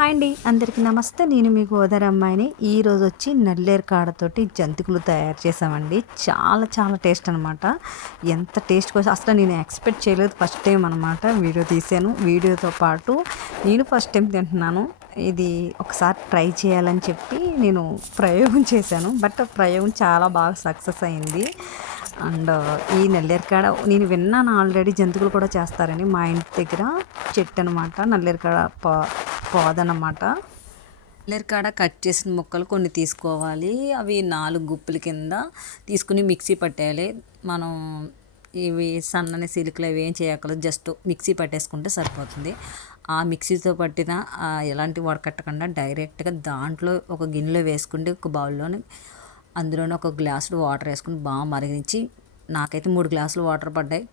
Hi అండి. అందరికీ నమస్తే. నేను మీ గోదావరి అమ్మాయిని. ఈరోజు వచ్చి నల్లేరు కాడతోటి జంతికలు తయారు చేసామండి చాలా చాలా టేస్ట్ అనమాట ఎంత టేస్ట్ కోసం అసలు నేను ఎక్స్పెక్ట్ చేయలేదు. ఫస్ట్ టైం అనమాట వీడియో తీసాను వీడియోతో పాటు నేను ఫస్ట్ టైం తింటున్నాను. ఇది ఒకసారి ట్రై చేయాలని చెప్పి నేను ప్రయోగం చేశాను. బట్ ప్రయోగం చాలా బాగా సక్సెస్ అయింది. అండ్ ఈ నల్లేరుకాడ నేను విన్నాను ఆల్రెడీ జంతువులు కూడా చేస్తారని మా ఇంటి దగ్గర చెట్టు అనమాట నల్లేరుకాడ పోదనమాట కాడ కట్ చేసిన ముక్కలు కొన్ని తీసుకోవాలి. అవి నాలుగు గుప్పుల కింద తీసుకుని మిక్సీ పట్టేయాలి. మనం ఇవి సన్నని సిలుకలు అవి ఏం చేయక్కర్లేదు. జస్ట్ మిక్సీ పట్టేసుకుంటే సరిపోతుంది. ఆ మిక్సీతో పట్టిన ఎలాంటి వడకట్టకుండా డైరెక్ట్గా దాంట్లో ఒక గిన్నెలో వేసుకుంటే ఒక బౌల్లోని అందులోనే ఒక గ్లాసులు వాటర్ వేసుకుని బాగా మరిగించి నాకైతే మూడు గ్లాసులు వాటర్ పడ్డాయి.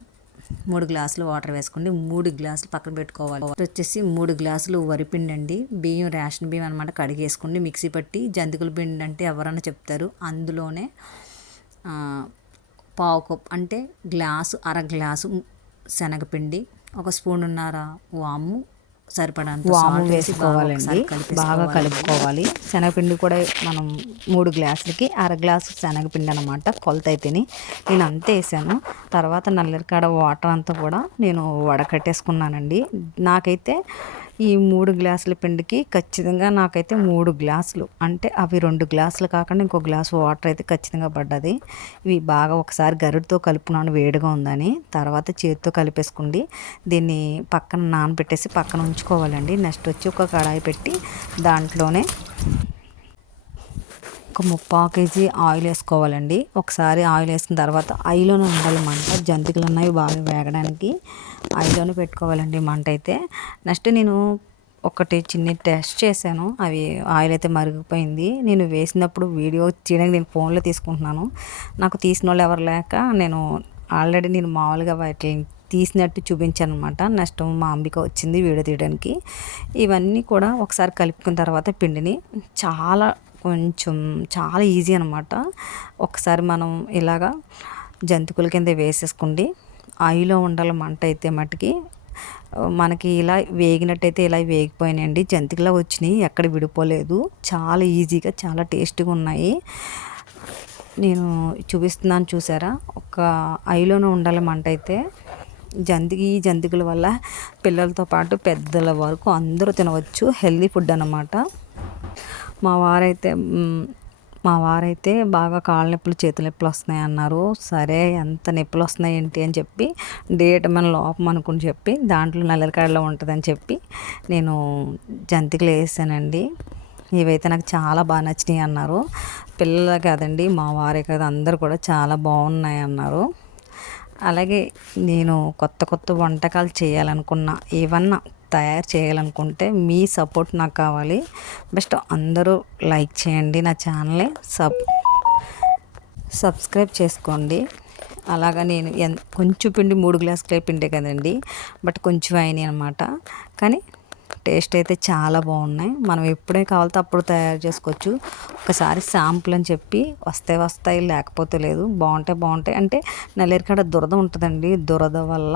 మూడు గ్లాసులు వాటర్ వేసుకోండి మూడు గ్లాసులు పక్కన పెట్టుకోవాలి. వచ్చేసి మూడు గ్లాసులు వరిపిండి అండి. బియ్యం రేషన్ బియ్యం అనమాట కడిగేసుకోండి మిక్సీ పట్టి జంతికల పిండి అంటే ఎవరన్నా చెప్తారు. అందులోనే పావు కప్ అంటే గ్లాసు అర గ్లాసు శనగపిండి ఒక స్పూన్ ఉన్నారా వాము సరిపడంత వాము వేసుకోవాలండి. బాగా కలుపుకోవాలి. శనగపిండి కూడా మనం మూడు గ్లాసులకి అర గ్లాసు శనగపిండి అనమాట కొలత అయితేని నేను అంతే వేసాను. తర్వాత నల్లరికాడ వాటర్ అంతా కూడా నేను వడకట్టేసుకున్నానండి. నాకైతే ఈ మూడు గ్లాసుల పిండికి ఖచ్చితంగా నాకైతే మూడు గ్లాసులు. అంటే అవి రెండు గ్లాసులు కాకుండా ఇంకో గ్లాసు వాటర్ అయితే ఖచ్చితంగా పడ్డది. ఇవి బాగా ఒకసారి గరుడుతో కలుపుకున్నాను వేడిగా ఉందని. తర్వాత చేతితో కలిపేసుకోండి దీన్ని పక్కన నానబెట్టేసి పక్కన ఉంచుకోవాలండి. నెక్స్ట్ వచ్చి ఒక కడాయి పెట్టి దాంట్లోనే ఒక ముప్పా కేజీ ఆయిల్ వేసుకోవాలండి. ఒకసారి ఆయిల్ వేసిన తర్వాత ఐలోనే ఉండాలి మంట. జంతికలు ఉన్నాయి బాగా వేగడానికి ఐలోనే పెట్టుకోవాలండి మంట అయితే. నెక్స్ట్ నేను ఒకటి చిన్న టెస్ట్ చేశాను. అవి ఆయిల్ అయితే మరిగిపోయింది. నేను వేసినప్పుడు వీడియో తీయడానికి నేను ఫోన్లో తీసుకుంటున్నాను. నాకు తీసిన వాళ్ళు ఎవరు లేక నేను ఆల్రెడీ నేను మామూలుగా వాటి తీసినట్టు చూపించాను అనమాట నెక్స్ట్ మా అంబిక వచ్చింది వీడియో తీయడానికి. ఇవన్నీ కూడా ఒకసారి కలుపుకున్న తర్వాత పిండిని చాలా కొంచెం చాలా ఈజీ అనమాట ఒకసారి మనం ఇలాగా జంతికల కింద వేసేసుకోండి. ఆయిలో ఉండాలి మంట అయితే మటుకి. మనకి ఇలా వేగినట్టయితే ఇలా వేగిపోయినాయండి. జంతికలా వచ్చినాయి ఎక్కడ విడిపోలేదు. చాలా ఈజీగా చాలా టేస్టీగా ఉన్నాయి. నేను చూపిస్తున్నాను చూసారా? ఒక ఐలోనే ఉండాలి మంట అయితే. జంతికి ఈ జంతికల వల్ల పిల్లలతో పాటు పెద్దల వరకు అందరూ తినవచ్చు. హెల్దీ ఫుడ్ అనమాట మా వారైతే మా వారైతే బాగా కాళ్ళ నొప్పులు చేతుల నొప్పులు వస్తున్నాయి అన్నారు. సరే ఎంత నొప్పులు వస్తున్నాయి ఏంటి అని చెప్పి డేట్ మన లోపం అనుకుని చెప్పి దాంట్లో నల్లరికాయలో ఉంటుందని చెప్పి నేను జంతికలు వేసానండి. ఇవైతే నాకు చాలా బాగా నచ్చినాయి అన్నారు. పిల్లలే కాదండి మా వారే కదా అందరు కూడా చాలా బాగున్నాయి అన్నారు. అలాగే నేను కొత్త కొత్త వంటకాలు చేయాలనుకున్న ఏమన్నా తయారు చేయాలనుకుంటే మీ సపోర్ట్ నాకు కావాలి. బెస్ట్ అందరూ లైక్ చేయండి నా ఛానల్ని. సబ్ సబ్స్క్రైబ్ చేసుకోండి. అలాగా నేను కొంచెం పిండి మూడు గ్లాసులు పిండే కదండి. బట్ కొంచెం అయినాయి అనమాట కానీ టేస్ట్ అయితే చాలా బాగున్నాయి. మనం ఎప్పుడే కావాలితే అప్పుడు తయారు చేసుకోవచ్చు. ఒకసారి శాంపుల్ అని చెప్పి వస్తే వస్తాయి లేకపోతే లేదు. బాగుంటాయి బాగుంటాయి. అంటే నల్లేరికాడ దురద ఉంటుందండి. దురద వల్ల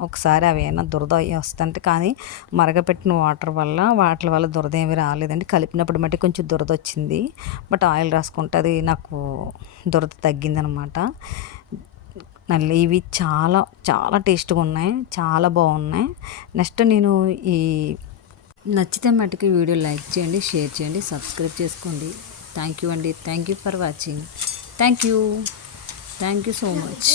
ఒకసారి అవి ఏమైనా దురద వస్తుంటే కానీ మరగపెట్టిన వాటర్ వల్ల వాటి వల్ల దురద ఏమి రాలేదండి. కలిపినప్పుడు మట్టి కొంచెం దురద వచ్చింది. బట్ ఆయిల్ రాసుకుంటే అది నాకు దురద తగ్గిందనమాట. నల్లి ఇవి చాలా చాలా టేస్ట్గా ఉన్నాయి. చాలా బాగున్నాయి. నెక్స్ట్ నేను ఈ నచ్చితే మటుకు వీడియో లైక్ చేయండి షేర్ చేయండి సబ్స్క్రైబ్ చేసుకోండి. థ్యాంక్ యూ అండి. Thank you for watching thank you thank you so much